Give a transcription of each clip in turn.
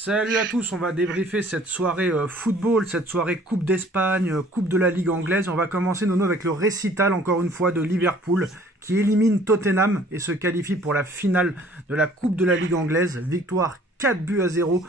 Salut à tous, on va débriefer cette soirée football, cette soirée Coupe d'Espagne, Coupe de la Ligue anglaise. On va commencer Nono avec le récital encore une fois de Liverpool qui élimine Tottenham et se qualifie pour la finale de la Coupe de la Ligue anglaise. Victoire 4-0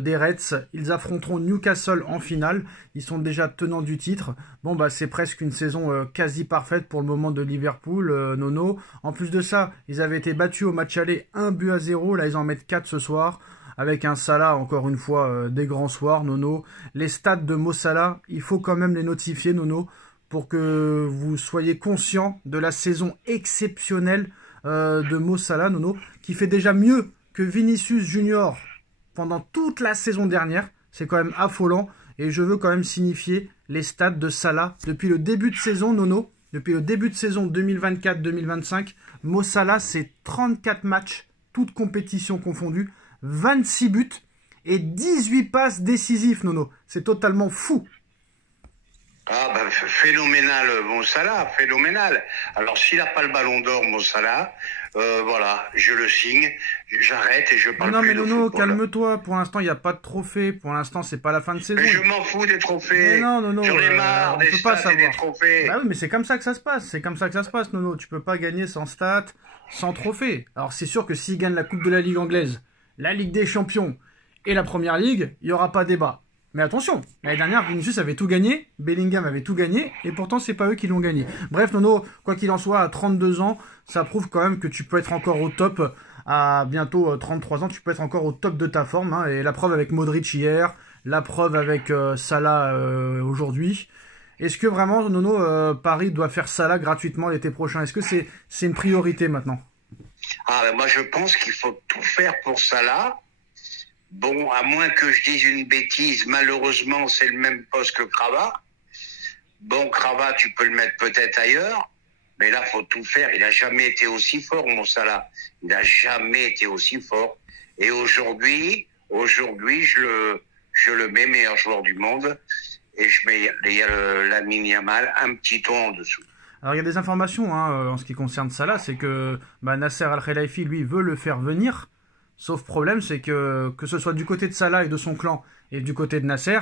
des Reds. Ils affronteront Newcastle en finale. Ils sont déjà tenants du titre. Bon bah c'est presque une saison quasi parfaite pour le moment de Liverpool, Nono. En plus de ça, ils avaient été battus au match aller 1-0. Là ils en mettent 4 ce soir. Avec un Salah, encore une fois, des grands soirs, Nono. Les stats de Mo Salah, il faut quand même les notifier, Nono, pour que vous soyez conscient de la saison exceptionnelle de Mo Salah, Nono, qui fait déjà mieux que Vinicius Junior pendant toute la saison dernière. C'est quand même affolant. Et je veux quand même signifier les stats de Salah depuis le début de saison, Nono. Depuis le début de saison 2024-2025, Mo Salah, c'est 34 matchs, toutes compétitions confondues. 26 buts et 18 passes décisives, Nono. C'est totalement fou. Ah ben, phénoménal, Mo Salah, phénoménal. Alors s'il n'a pas le ballon d'or, Mo Salah, voilà, je le signe, j'arrête et je parle plus de football. Non mais Nono, calme-toi, pour l'instant il n'y a pas de trophée, pour l'instant c'est pas la fin de saison. Mais je m'en fous des trophées, Nono, j'en ai marre des stats et des trophées. Bah oui mais c'est comme ça que ça se passe, Nono, tu peux pas gagner sans stats, sans trophée. Alors c'est sûr que s'il gagne la Coupe de la Ligue anglaise, la Ligue des Champions et la Première Ligue, il n'y aura pas débat. Mais attention, l'année dernière, Vinicius avait tout gagné, Bellingham avait tout gagné, et pourtant, c'est pas eux qui l'ont gagné. Bref, Nono, quoi qu'il en soit, à 32 ans, ça prouve quand même que tu peux être encore au top. À bientôt 33 ans, tu peux être encore au top de ta forme. Hein, et la preuve avec Modric hier, la preuve avec Salah aujourd'hui. Est-ce que vraiment, Nono, Paris doit faire Salah gratuitement l'été prochain? Est-ce que c'est une priorité maintenant? Ah ben moi je pense qu'il faut tout faire pour Salah. Bon, à moins que je dise une bêtise, malheureusement c'est le même poste que Kravat. Bon, Kravat tu peux le mettre peut-être ailleurs, mais là faut tout faire. Il n'a jamais été aussi fort, mon Salah. Il n'a jamais été aussi fort. Et aujourd'hui je le mets meilleur joueur du monde et je mets Lamine Yamal un petit ton en dessous. Alors il y a des informations en ce qui concerne Salah, c'est que Nasser Al-Khelaifi, lui, veut le faire venir. Sauf problème, c'est que ce soit du côté de Salah et de son clan et du côté de Nasser,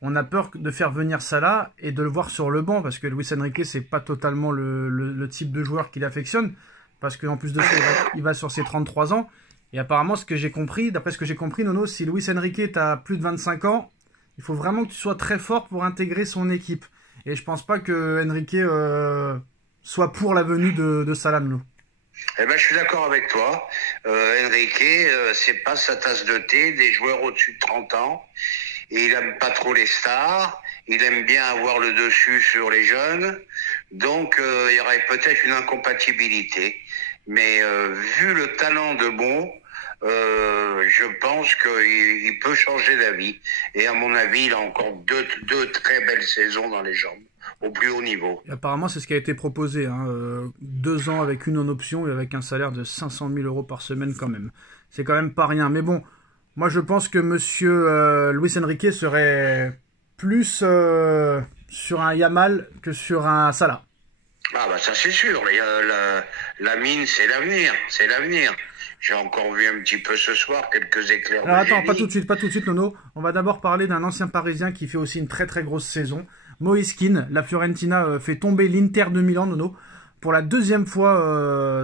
on a peur de faire venir Salah et de le voir sur le banc, parce que Luis Enrique, c'est pas totalement le type de joueur qu'il affectionne, parce qu'en plus de ça, il va sur ses 33 ans. Et apparemment, d'après ce que j'ai compris, Nono, si Luis Enrique t'as plus de 25 ans, il faut vraiment que tu sois très fort pour intégrer son équipe. Et je pense pas que Enrique soit pour la venue de Salah, Nono. Eh ben, je suis d'accord avec toi. Enrique, c'est pas sa tasse de thé, des joueurs au-dessus de 30 ans. Et il aime pas trop les stars. Il aime bien avoir le dessus sur les jeunes. Donc, il y aurait peut-être une incompatibilité. Mais vu le talent de Mo, je pense qu'il peut changer d'avis. Et à mon avis, il a encore deux très belles saisons dans les jambes, au plus haut niveau. Et apparemment, c'est ce qui a été proposé. 2 ans avec une en option et avec un salaire de 500 000 € par semaine quand même. C'est quand même pas rien. Mais bon, moi je pense que monsieur Luis Enrique serait plus sur un Yamal que sur un Salah. Ah bah ça c'est sûr. La mine, c'est l'avenir. C'est l'avenir. J'ai encore vu un petit peu ce soir quelques éclairs. Alors attends, pas tout de suite, Nono. On va d'abord parler d'un ancien Parisien qui fait aussi une très très grosse saison. Moïse Kean, la Fiorentina fait tomber l'Inter de Milan, Nono, pour la 2e fois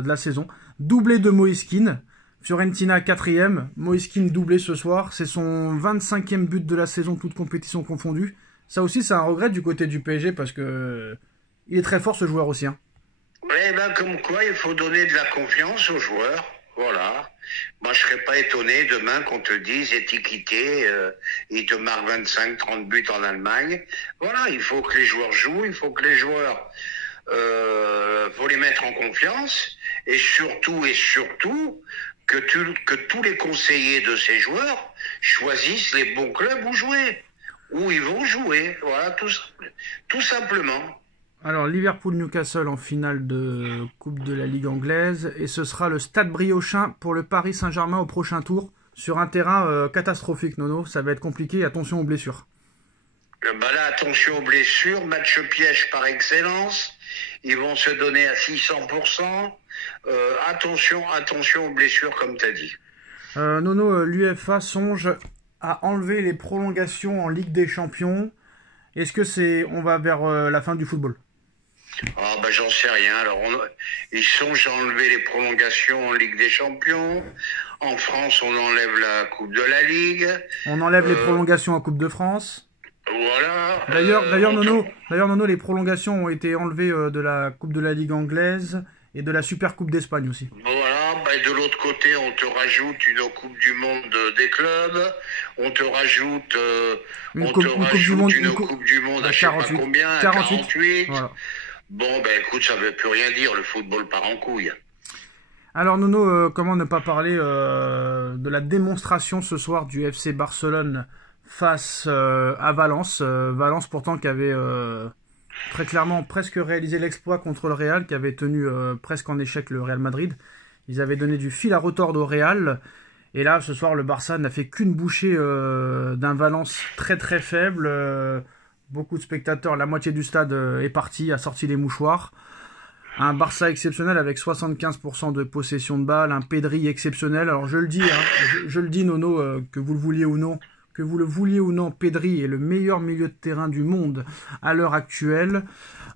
de la saison. Doublé de Moïse Kean. Fiorentina 4e. Moïse Kean doublé ce soir. C'est son 25e but de la saison, toutes compétitions confondues. Ça aussi, c'est un regret du côté du PSG parce que il est très fort ce joueur aussi. Eh ben, comme quoi, il faut donner de la confiance aux joueurs. Voilà. Moi, je serais pas étonné demain qu'on te dise étiqueté, il te marque 25-30 buts en Allemagne. Voilà, il faut que les joueurs jouent, il faut que les joueurs, faut les mettre en confiance et surtout que tous les conseillers de ces joueurs choisissent les bons clubs où ils vont jouer. Voilà, tout simplement. Alors, Liverpool-Newcastle en finale de Coupe de la Ligue anglaise. Et ce sera le Stade Briochin pour le Paris Saint-Germain au prochain tour. Sur un terrain catastrophique, Nono. Ça va être compliqué. Attention aux blessures. Bah là, attention aux blessures. Match piège par excellence. Ils vont se donner à 600%. Attention aux blessures, comme tu as dit. Nono, l'UEFA songe à enlever les prolongations en Ligue des Champions. Est-ce que on va vers la fin du football? Ah bah j'en sais rien. Alors ils songent à enlever les prolongations en Ligue des Champions. En France, on enlève la Coupe de la Ligue. On enlève les prolongations en Coupe de France. Voilà. D'ailleurs, Nono, les prolongations ont été enlevées de la Coupe de la Ligue anglaise et de la Super Coupe d'Espagne aussi. Voilà, bah, de l'autre côté, on te rajoute une Coupe du Monde des clubs, on te rajoute, une Coupe du Monde à je sais pas combien, à 48. Voilà. Bon, ben écoute, ça veut plus rien dire, le football part en couille. Alors Nono, comment ne pas parler de la démonstration ce soir du FC Barcelone face à Valence. Valence pourtant qui avait très clairement presque réalisé l'exploit contre le Real, qui avait tenu presque en échec le Real Madrid. Ils avaient donné du fil à retordre au Real. Et là, ce soir, le Barça n'a fait qu'une bouchée d'un Valence très très faible. Beaucoup de spectateurs, la moitié du stade est parti, a sorti les mouchoirs. Un Barça exceptionnel avec 75% de possession de balle, un Pedri exceptionnel. Alors je le dis, je le dis Nono, que vous le vouliez ou non, Pedri est le meilleur milieu de terrain du monde à l'heure actuelle.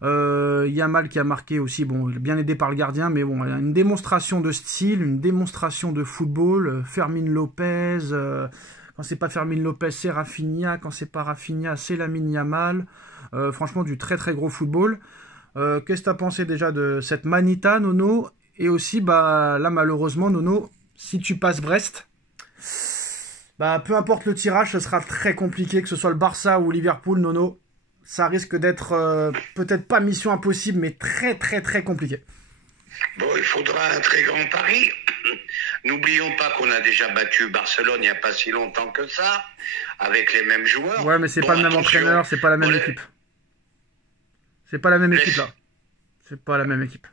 Yamal qui a marqué aussi, bon, bien aidé par le gardien, mais bon, une démonstration de style, une démonstration de football. Fermin Lopez, quand c'est pas Fermin Lopez, c'est Rafinha, quand c'est pas Rafinha, c'est Lamine Yamal. Franchement, du très très gros football. Qu'est-ce que tu as pensé déjà de cette manita, Nono? Et aussi, bah là, malheureusement, Nono, si tu passes Brest, bah peu importe le tirage, ce sera très compliqué, que ce soit le Barça ou Liverpool, Nono. Ça risque d'être peut-être pas mission impossible, mais très très très compliqué. Bon, il faudra un très grand pari. N'oublions pas qu'on a déjà battu Barcelone il n'y a pas si longtemps que ça, avec les mêmes joueurs. Ouais, mais c'est pas le même entraîneur, c'est pas la même équipe. C'est pas la même équipe là. C'est pas la même équipe.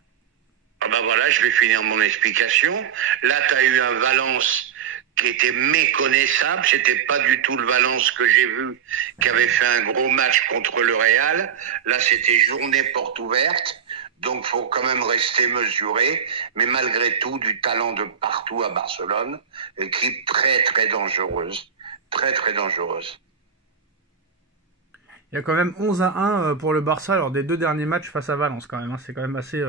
Ah bah voilà, je vais finir mon explication. Là, tu as eu un Valence qui était méconnaissable. C'était pas du tout le Valence que j'ai vu, qui avait fait un gros match contre le Real. Là, c'était journée porte ouverte. Donc, faut quand même rester mesuré. Mais malgré tout, du talent de partout à Barcelone. Équipe très, très dangereuse. Très, très dangereuse. Il y a quand même 11-1 pour le Barça lors des 2 derniers matchs face à Valence quand même. Hein. C'est quand même assez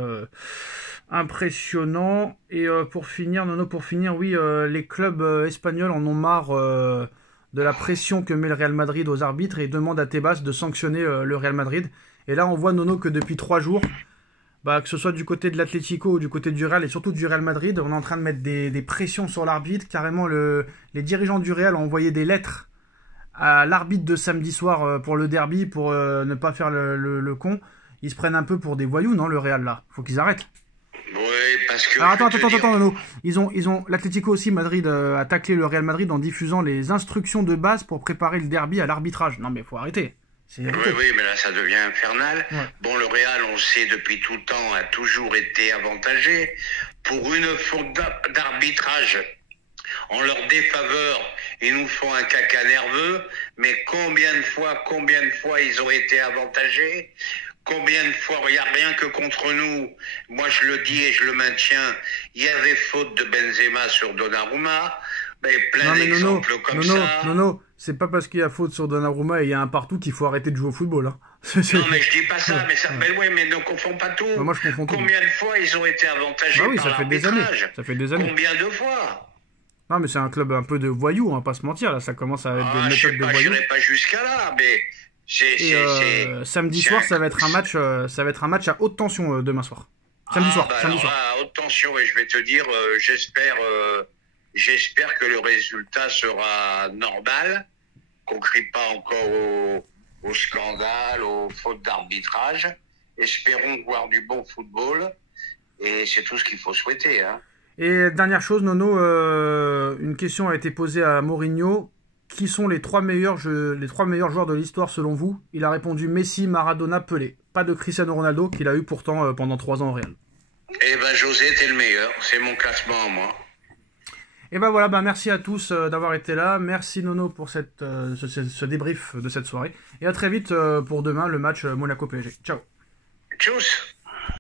impressionnant. Et pour finir, Nono, oui, les clubs espagnols en ont marre de la pression que met le Real Madrid aux arbitres et demandent à Tebas de sanctionner le Real Madrid. Et là, on voit, Nono, que depuis 3 jours, bah, que ce soit du côté de l'Atlético ou du côté du Real et surtout du Real Madrid, on est en train de mettre des pressions sur l'arbitre. Carrément, les dirigeants du Real ont envoyé des lettres à l'arbitre de samedi soir pour le derby pour ne pas faire le con. Ils se prennent un peu pour des voyous, non, le Real là? Faut qu'ils arrêtent. Oui, parce que... Alors attends, Nono. L'Atlético aussi, Madrid, a taclé le Real Madrid en diffusant les instructions de base pour préparer le derby à l'arbitrage. Non mais faut arrêter. Oui, mais là ça devient infernal. Ouais. Bon, le Real, on le sait depuis tout le temps, a toujours été avantagé. Pour une faute d'arbitrage en leur défaveur, ils nous font un caca nerveux, mais combien de fois ils ont été avantagés? Combien de fois, regarde, rien que contre nous, moi je le dis et je le maintiens, il y avait faute de Benzema sur Donnarumma, mais plein d'exemples comme ça. Non, c'est pas parce qu'il y a faute sur Donnarumma et il y a un partout qu'il faut arrêter de jouer au football. Hein. Non, mais je dis pas ça, mais ne confonds pas tout. Bah, moi, je confonds tout. Combien de fois ils ont été avantagés bah oui, par ça fait des années. Combien de fois? Non, mais c'est un club un peu de voyous, on va pas se mentir, là, ça commence à être des méthodes de voyous. Je n'irai pas jusqu'à là, mais... samedi soir, ça va être un match à haute tension demain soir. Samedi soir. À haute tension, et je vais te dire, j'espère que le résultat sera normal, qu'on crie pas encore au scandale, aux fautes d'arbitrage. Espérons voir du bon football, et c'est tout ce qu'il faut souhaiter, hein. Et dernière chose, Nono, une question a été posée à Mourinho. Qui sont les 3 meilleurs joueurs de l'histoire selon vous? Il a répondu Messi, Maradona, Pelé. Pas de Cristiano Ronaldo, qu'il a eu pourtant pendant 3 ans au Real. Eh ben José, t'es le meilleur. C'est mon classement à moi. Et ben voilà, merci à tous d'avoir été là. Merci Nono pour ce débrief de cette soirée. Et à très vite pour demain, le match Monaco-PSG. Ciao. Tchuss.